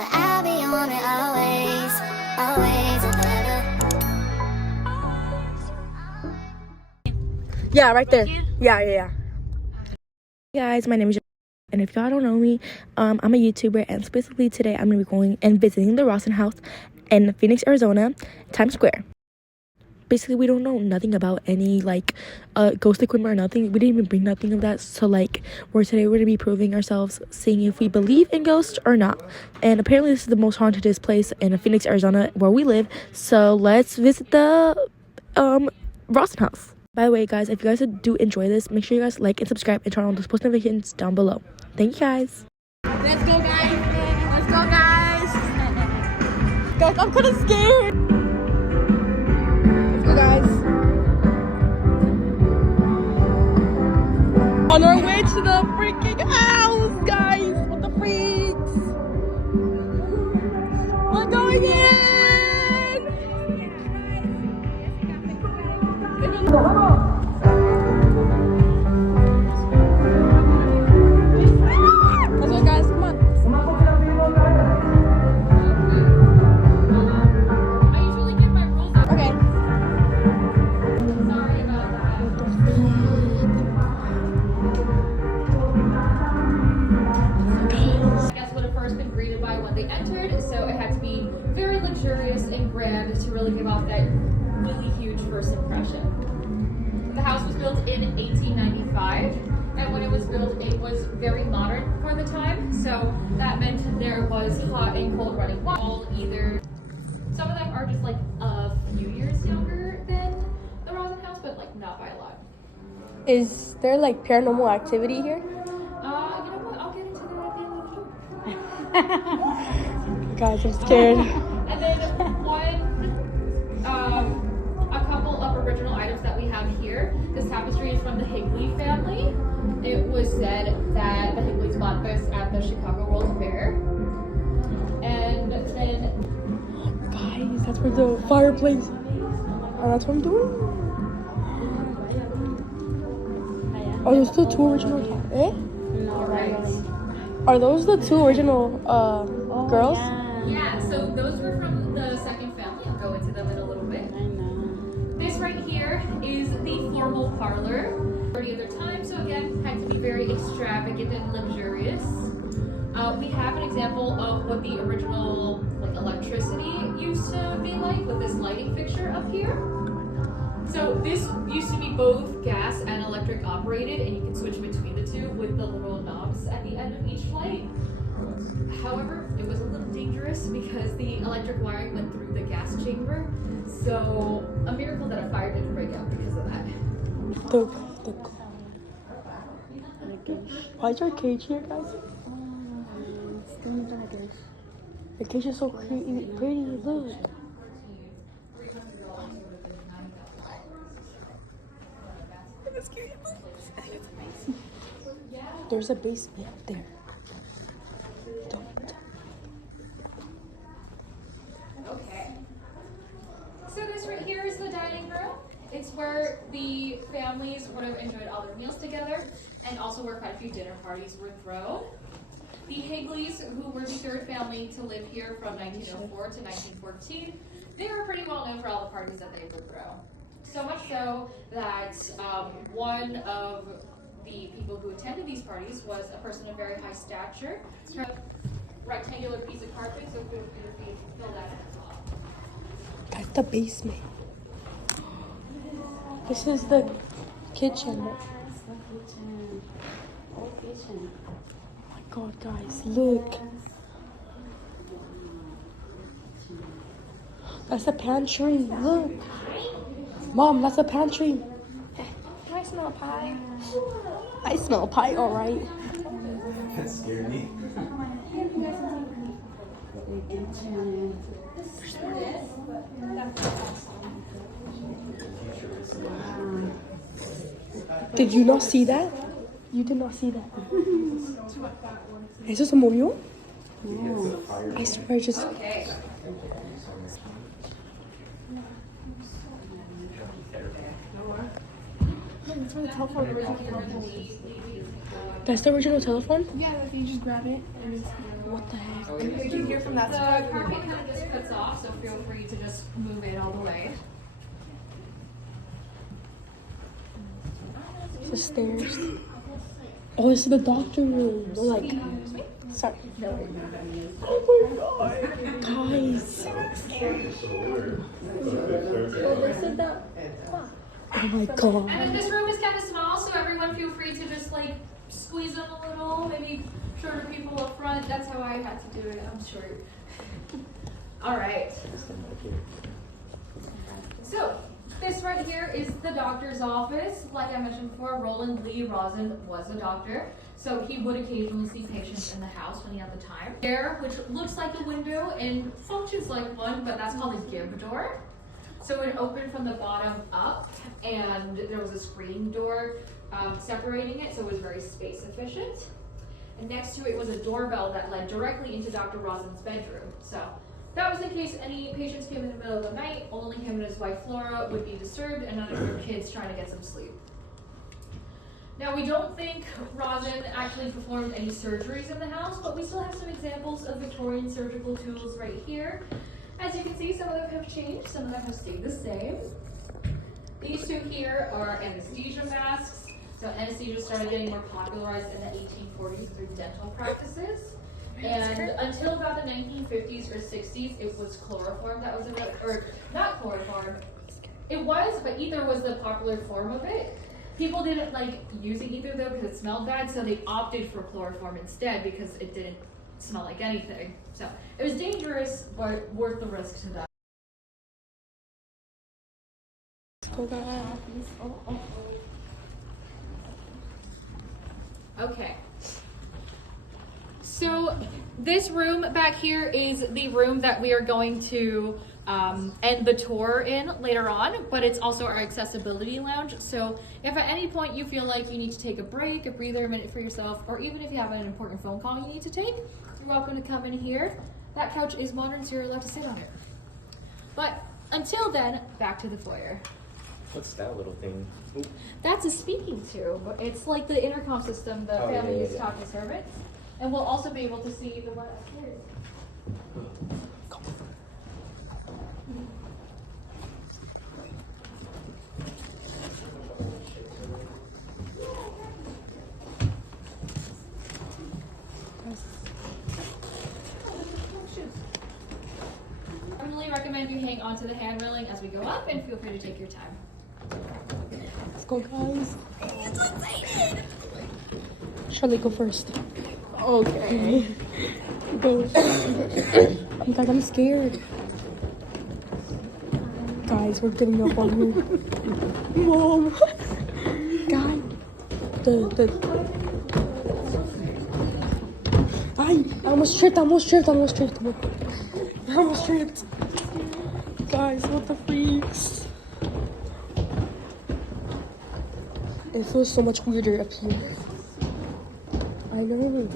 but I'll be on it always, always and ever. Yeah, right there. Yeah. Hey guys, my name is, and if y'all don't know me, I'm a YouTuber, and specifically today I'm gonna be going and visiting the Rawson house in Phoenix, Arizona, Times Square. Basically, we don't know nothing about any like ghost equipment or nothing. We didn't even bring nothing of that. So like, we're gonna be proving ourselves, seeing if we believe in ghosts or not. And apparently, this is the most hauntedest place in Phoenix, Arizona, where we live. So let's visit the Rawson house. By the way, guys, if you guys do enjoy this, make sure you guys like and subscribe and turn on those post notifications down below. Thank you, guys. Let's go, guys. Let's go, guys. Guys, I'm kind of scared. Let's go, guys. On our way to the freaking house, guys. What the freaks? We're going in. Let's go, guys. Come on. I usually give my rules. Okay. Sorry about that. I guess would have first been greeted by when they entered, so it had to be very luxurious and grand to really give off that really huge first impression. The house was built in 1895, and when it was built, it was very modern for the time, so that meant there was hot and cold running water. All either, some of them are just like a few years younger than the Rosen house, but like not by a lot. Is there like paranormal activity here? You know what? I'll get into that at the end of the show. Guys, I'm scared. And then a couple of original items that we have here. This tapestry is from the Higley family. It was said that the Higleys bought this at the Chicago World's Fair. And then, Guys, that's where the fireplace. Oh, that's what I'm doing. Are those the two original? Are those the two original girls? yeah, so those were from the second family. I'll go into them in a little bit. This right here is the formal parlor. For the other time, so again, had to be very extravagant and luxurious. We have an example of what the original like electricity used to be like with this lighting fixture up here. So this used to be both gas and electric operated, and you can switch between the two with the little knobs at the end of each light. However, it was a little dangerous because the electric wiring went through the gas chamber. So a miracle that a fire didn't break out because of that. Why is there a cage here, guys? The cage is so pretty. Look. There's a basement there. Okay. So this right here is the dining room. It's where the families would have enjoyed all their meals together, and also where quite a few dinner parties were thrown. The Higleys, who were the third family to live here from 1904 to 1914, they were pretty well known for all the parties that they would throw. So much so that one of the people who attended these parties was a person of very high stature. A rectangular piece of carpet, so feel free to fill that in as well. That's the basement. This is the kitchen. Oh my god, guys, look. That's a pantry. Look. Mom, that's a pantry. I smell pie. I smell pie, all right. That scared me. Did you not see that? You did not see that. ¿Eso se movió? I swear, just. Okay. That's where the telephone original That's the original telephone? Yeah, like you just grab it and it's What the heck? you can hear from that The side. carpet kind of just cuts off, so feel free to just move it all the way. The stairs. Oh, this is the doctor room. We're like, sorry. Oh my god, guys. Oh my god. And then this room is kind of small, so everyone feel free to just like squeeze in a little, maybe shorter people up front. That's how I had to do it. I'm short. All right. So this right here is the doctor's office. Like I mentioned before, Roland Lee Rosin was a doctor, so he would occasionally see patients in the house when he had the time. There, which looks like a window and functions like one, but that's called a gib door. So it opened from the bottom up, and there was a screen door separating it, so it was very space efficient. And next to it was a doorbell that led directly into Dr. Rosin's bedroom. So that was in case any patients came in the middle of the night, only him and his wife Flora would be disturbed, and none of your kids trying to get some sleep. Now, we don't think Rosin actually performed any surgeries in the house, but we still have some examples of Victorian surgical tools right here. As you can see, some of them have changed, some of them have stayed the same. These two here are anesthesia masks. So anesthesia started getting more popularized in the 1840s through dental practices. And until about the 1950s or 60s, it was chloroform that was or not chloroform. It was, but ether was the popular form of it. People didn't like using ether though because it smelled bad, so they opted for chloroform instead because it didn't smell like anything. So it was dangerous, but worth the risk to die. Okay. So this room back here is the room that we are going to end the tour in later on, but it's also our accessibility lounge. So if at any point you feel like you need to take a break, a breather, a minute for yourself, or even if you have an important phone call you need to take, you're welcome to come in here. That couch is modern, so you're allowed to sit on it. But until then, back to the foyer. What's that little thing? Ooh. That's a speaking tube. It's like the intercom system the family used to talk to servants. And we'll also be able to see the one upstairs. I really recommend you hang onto the hand railing as we go up, and feel free to take your time. Let's go, guys. Charlie, go first. Okay. Go. Oh my god, I'm scared. Guys, we're getting up on here. Mom. God. I almost tripped. Guys, what the freaks? It feels so much weirder up here. I know.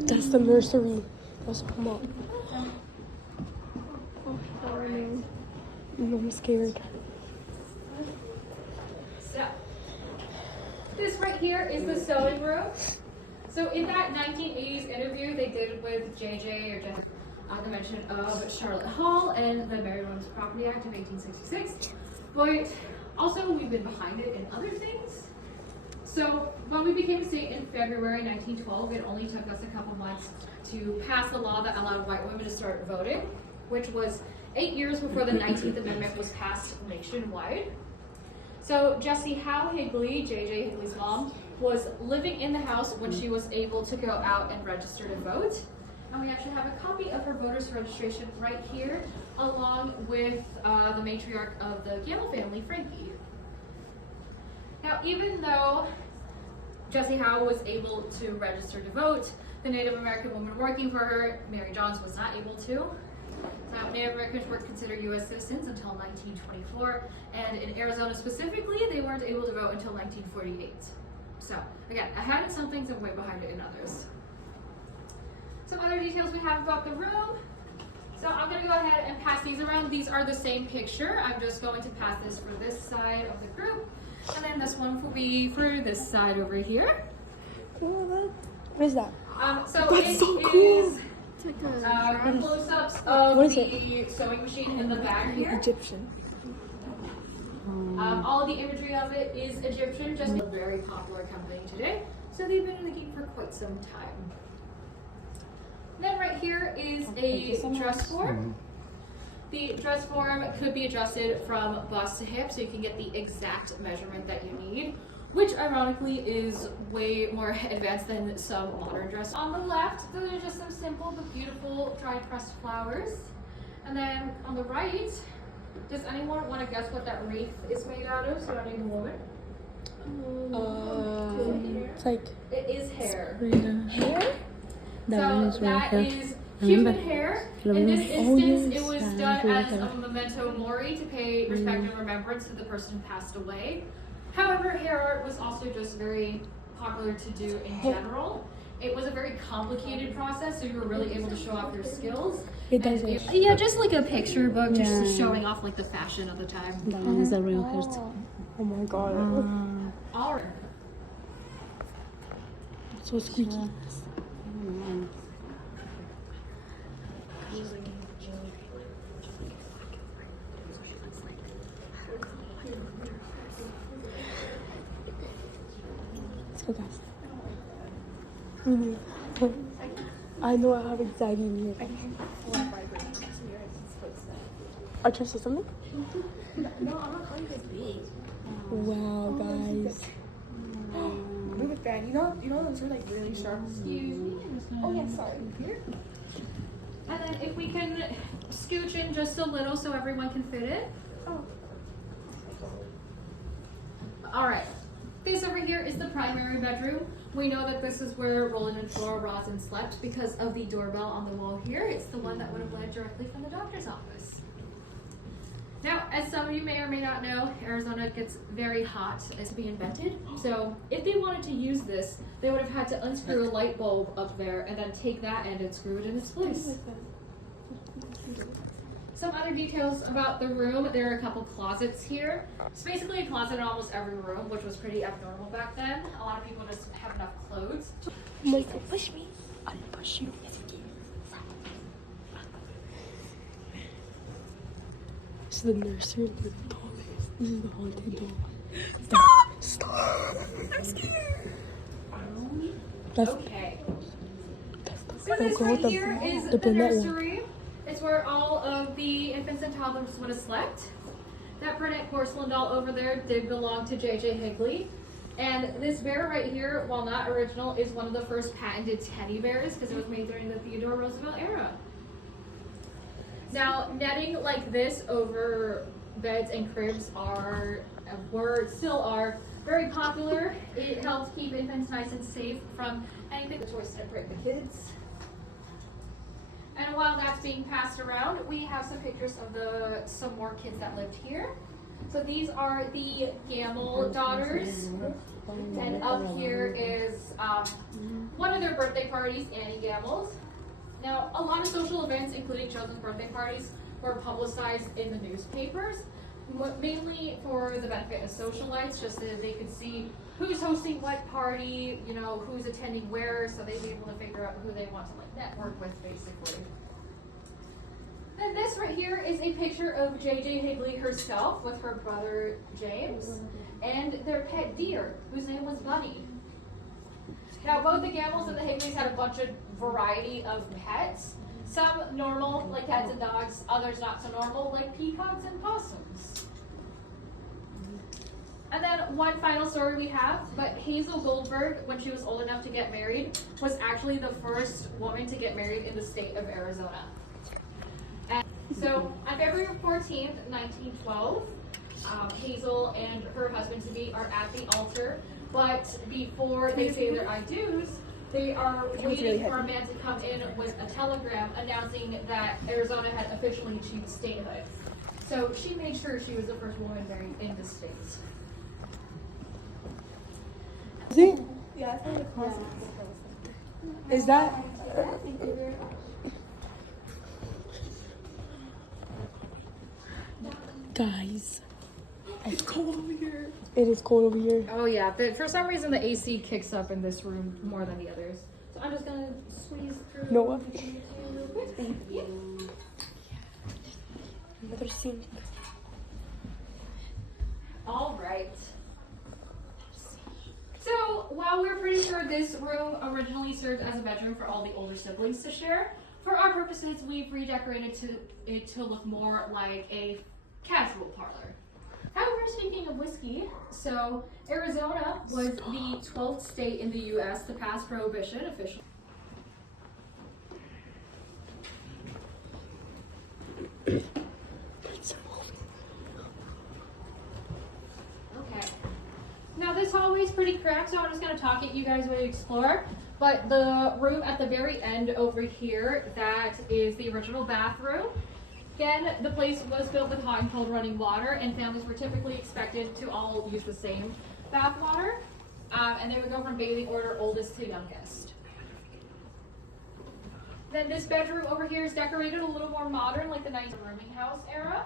That's the nursery. Let's come up. I'm scared. So, this right here is the sewing room. So in that 1980s interview they did with JJ, or Jen, the mention of Charlotte Hall and the Married Women's Property Act of 1866. But also we've been behind it in other things. So when we became a state in February 1912, it only took us a couple months to pass the law that allowed white women to start voting, which was 8 years before the 19th Amendment was passed nationwide. So Jessie Howe Higley, JJ Higley's mom, was living in the house when she was able to go out and register to vote. And we actually have a copy of her voter's registration right here, along with the matriarch of the Gamble family, Frankie. Now, even though Jessie Howe was able to register to vote, the Native American woman working for her, Mary Johns, was not able to. Now, Native Americans were considered U.S. citizens until 1924, and in Arizona specifically, they weren't able to vote until 1948. So, again, ahead in some things and way behind it in others. Some other details we have about the room. So I'm going to go ahead and pass these around. These are the same picture. I'm just going to pass this for this side of the group. And then this one will be for this side over here. What is that? So That's it so cool. is close-ups of What is the sewing machine in the back here. Egyptian. All the imagery of it is Egyptian, just a very popular company today. So they've been making for quite some time. Then right here is a dress form. The dress form could be adjusted from bust to hip, so you can get the exact measurement that you need, which ironically is way more advanced than some modern dresses. On the left, those are just some simple but beautiful dry pressed flowers. And then on the right, does anyone want to guess what that wreath is made out of surrounding the woman? It's like It is hair. hair. So that is human hair. In this instance, it was done as a memento mori to pay respect and remembrance to the person who passed away. However, hair art was also just very popular to do in general. It was a very complicated process, so you were really able to show off your skills. It does. Yeah, just like a picture book, just showing off like the fashion of the time. That one is the real hair too. Oh my god. All right. So squeaky. Let's go, guys. I know I have anxiety in here. Are you trying to say something? No, I'm not calling you big. Wow, guys. Move it back. You know those are like really sharp. Excuse me. Oh yeah, sorry. Here. And then if we can scooch in just a little so everyone can fit in. Oh. All right. This over here is the primary bedroom. We know that this is where Roland and Flora Rosin slept because of the doorbell on the wall here. It's the one that would have led directly from the doctor's office. Now, as some of you may or may not know, Arizona gets very hot as to be invented. So if they wanted to use this, they would have had to unscrew a light bulb up there and then take that end and screw it in its place. Some other details about the room, there are a couple closets here. It's basically a closet in almost every room, which was pretty abnormal back then. A lot of people just have enough clothes. Michael, push me. I'll push you. This is the nursery. This is the haunted doll. Stop! I'm scared. Okay. So the this girl right with here is the the brunette one. nursery. It's where all of the infants and toddlers would have slept. That brunette porcelain doll over there did belong to J.J. Higley. And this bear right here, while not original, is one of the first patented teddy bears because it was made during the Theodore Roosevelt era. Now, netting like this over beds and cribs still are very popular. It helps keep infants nice and safe from anything that would separate the kids. And while that's being passed around, we have some pictures of some more kids that lived here. So these are the Gamble daughters. And up here is one of their birthday parties, Annie Gamble's. Now, a lot of social events, including children's birthday parties, were publicized in the newspapers, mainly for the benefit of socialites, just so that they could see who's hosting what party, you know, who's attending where, so they'd be able to figure out who they want to like network with, basically. Then this right here is a picture of J.J. Higley herself with her brother James and their pet deer, whose name was Bunny. Now, both the Gambles and the Higleys had a bunch of variety of pets. Some normal, like cats and dogs, others not so normal, like peacocks and possums. And then one final story we have, but Hazel Goldberg, when she was old enough to get married, was actually the first woman to get married in the state of Arizona. And so on February 14th, 1912, Hazel and her husband-to-be are at the altar, but before they say their I do's, they are waiting for a man to come in with a telegram announcing that Arizona had officially achieved statehood. So she made sure she was the first woman married in the state. Is it? Yeah, that's one of the closets. Is that? Guys, It's cold over here. it is cold over here. Oh yeah, but for some reason the AC kicks up in this room more than the others. So I'm just gonna squeeze through. Noah? Thank you. Another sink. All right. So while we're pretty sure this room originally served as a bedroom for all the older siblings to share, for our purposes, we've redecorated it to look more like a casual parlor. However, speaking of whiskey, so Arizona was the 12th state in the U.S. to pass prohibition officially. Okay. Now this hallway is pretty cracked, so I'm just going to talk at you guys when you explore. But the room at the very end over here, that is the original bathroom. Again, the place was filled with hot and cold running water, and families were typically expected to all use the same bath water. And they would go from bathing order oldest to youngest. Then this bedroom over here is decorated a little more modern, like the nice rooming house era.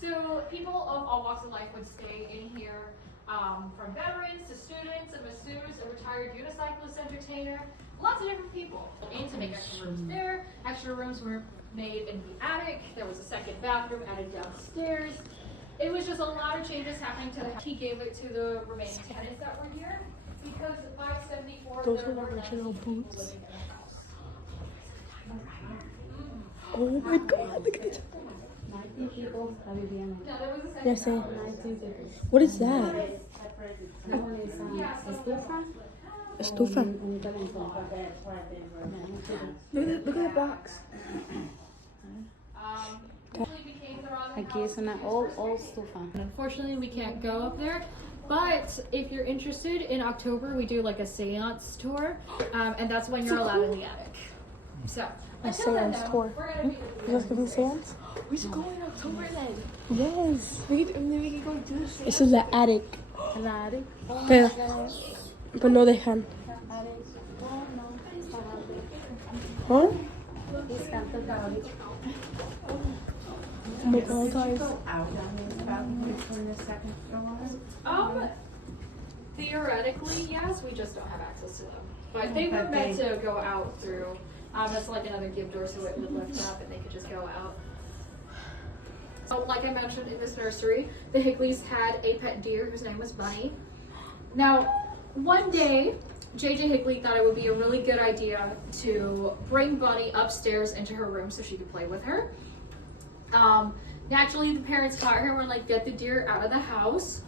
So people of all walks of life would stay in here, from veterans to students, a masseuse, a retired unicyclist entertainer, lots of different people. And to make extra rooms there, extra rooms were made in the attic. There was a second bathroom added downstairs. It was just a lot of changes happening to the house. He gave it to the remaining tenants that were here because by 74, Those there are were original 19 people boots. living in the house. Oh my god, look at this. No, there was a second Yes, sir. bathroom. What is that? Yeah, so Estufa. Look at the box. Aquí es una old estufa. Unfortunately, we can't go up there. But if you're interested, in October we do like a seance tour, and that's when you're allowed in the attic. So A until then, seance though, tour. we're gonna be. You guys giving seance? We should go in October then. Yes. We can go do this. This is the attic. La attic. Pero no dejan. Huh? Oh my god, guys. Theoretically, yes, we just don't have access to them. But they were meant to go out through. That's like another give door, so it would lift up and they could just go out. So, like I mentioned in this nursery, the Higleys had a pet deer whose name was Bunny. Now, one day, JJ Higley thought it would be a really good idea to bring Bunny upstairs into her room so she could play with her. Naturally, the parents caught her and were like, get the deer out of the house.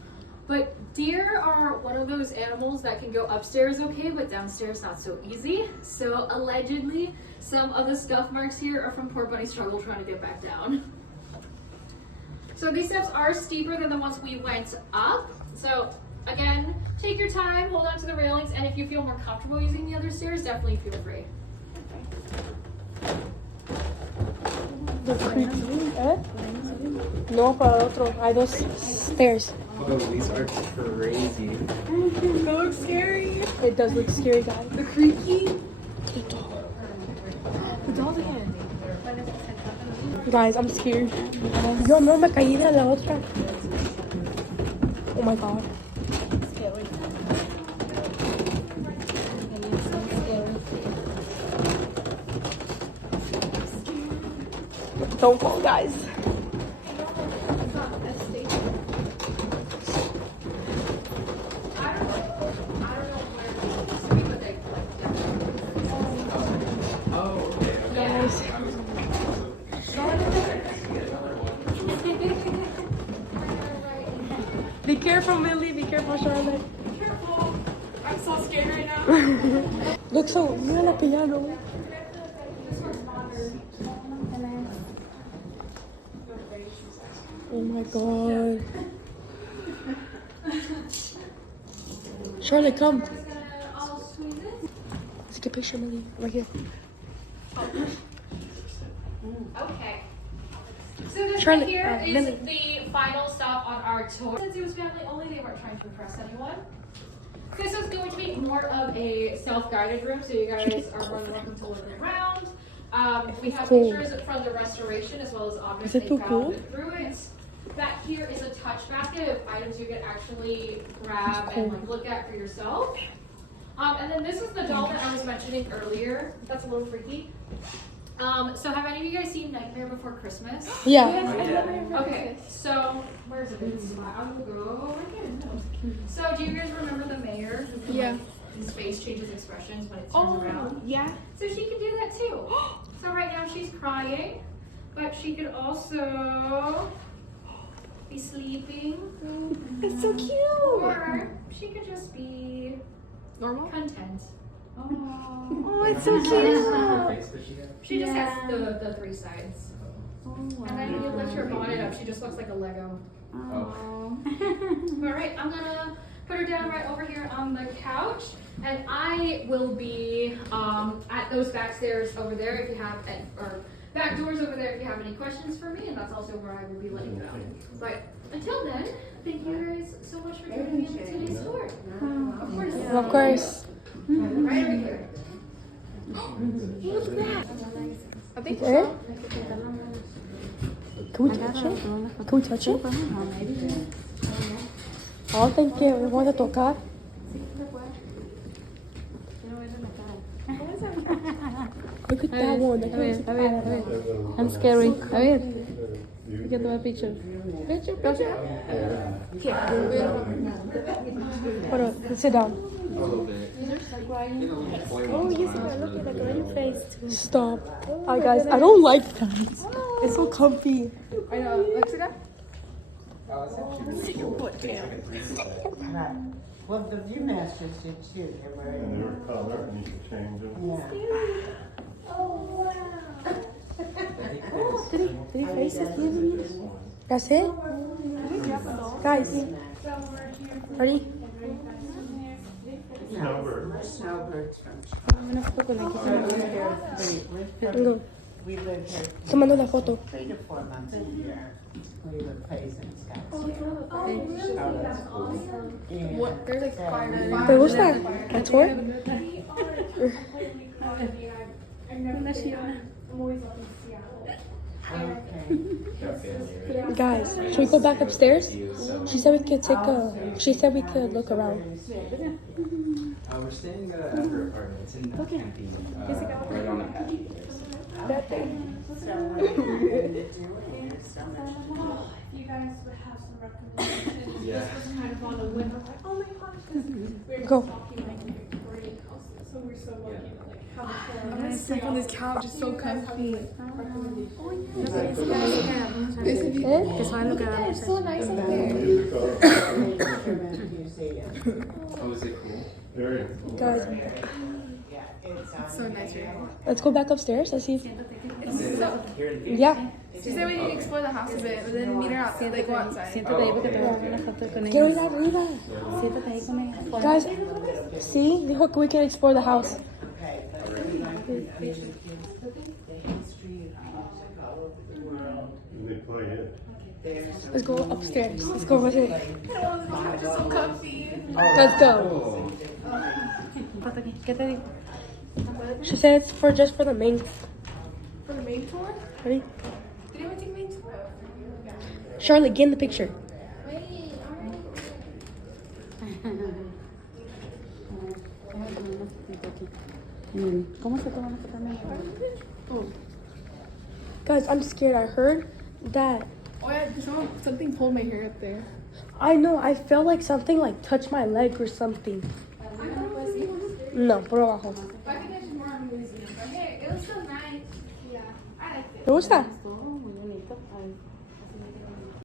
But deer are one of those animals that can go upstairs okay, but downstairs not so easy. So allegedly, some of the scuff marks here are from poor Bunny's struggle trying to get back down. So these steps are steeper than the ones we went up. So again, take your time, hold on to the railings, and if you feel more comfortable using the other stairs, definitely feel free. The creepy. ¿Eh? No, para el otro. Hay dos stairs. Oh, these are crazy. It looks scary. It does look scary, guys. The creaky. The doll. The doll's again. Guys, I'm scared. Yo no me caí de la otra. Oh my god. Don't fall, guys. Oh, okay. Guys. Be careful, Millie. Be careful, Charlotte. Careful. I'm so scared right now. Look so. Mira la piano. Oh my god. Charlotte, come. Let's get a picture, Millie. Right here. Okay. So this Charlotte, right here is Millie. the final stop on our tour. Since it was family only, they weren't trying to impress anyone. This is going to be more of a self-guided room, so you guys are more than welcome to look around. We have Cool. pictures from the restoration as well as objects Is it they too found cool? through it. Back here is a touch basket of items you could actually grab and like look at for yourself. And then this is the doll that I was mentioning earlier. That's a little freaky. So have any of you guys seen Nightmare Before Christmas? Yeah. Okay, so where's a good spot? I will go right here. So do you guys remember the mayor? Yeah. His face changes expressions when it turns around. Yeah. So she can do that too. So right now she's crying, but she could also be sleeping. That's so cute. Or she could just be Normal? content. Oh, it's so cute. She just has the three sides. And then when you lift her bonnet up, she just looks like a Lego. Oh. All right, I'm gonna put her down right over here on the couch, and I will be at those back stairs over there if you have, or back doors over there if you have any questions for me, and that's also where I will be letting you know. But until then, thank you guys so much for joining me on today's tour. Of course. Of course. Right over here. Look at that. I think Where? so. Can we touch it? Can we touch it? Oh, thank you. We want to tocar. Look at that one. That looks A ver. I'm scary. A ver. You can do a picture. Hold on. Sit down. A little bit. Oh, yes, look at that on your face. Stop. Alright, guys, I don't like that. It's so comfy. I know. Look, see that? Right. Well, the Viewmasters did too. They were And they're color, and you can change them. yeah. Did he face this? That's it? Guys. Ready? No, snowbirds from Go. We live here Tomando la foto. 3 to 4 months a year. We would plays in Scouts. What? There's like fire. ¿Te gusta? ¿La tour? Okay. Guys, should we go back upstairs? She said we could she said we could look around. We're staying at her apartment. It's in camping. Right on the patio there. That thing. So what are you going to do? So much. You guys would have some recommendations. Yeah. This was kind of on a whim. Like, oh my gosh, we're Go. talking like great houses, so we're so lucky to like have a I'm floor. gonna sleep on this couch. It's so comfy. It's so nice up there. Oh, is it cool? Very. Guys, Yeah, it's So nice right now. let's go back upstairs. Let's see. It's so. Yeah. She said we need to explore the house a bit, but then meet her outside, like go outside. Siéntate ahí porque te voy a tomar una foto con Quiero ella. ir arriba. Siéntate ahí con ella. Guys, see? Dijo que we can explore the house. okay, but we like to teach the kids the history of music all over the world. And they play it. There's Let's go upstairs. Let's go over there. It's so comfy. Let's go. Foto aquí. ¿Qué te digo? She said it's just for the main. For the main tour? Ready? Did anyone take main tour? Charlotte, get in the picture. ¿Cómo se toma la foto? Guys, I'm scared. I heard that. Oh yeah, something pulled my hair up there. I know. I felt like something like touched my leg or something. No, por abajo. I think I should more on the museum. But hey, it was so nice. Yeah, I liked it. ¿Te gusta? Estuvo muy bonito. Ay,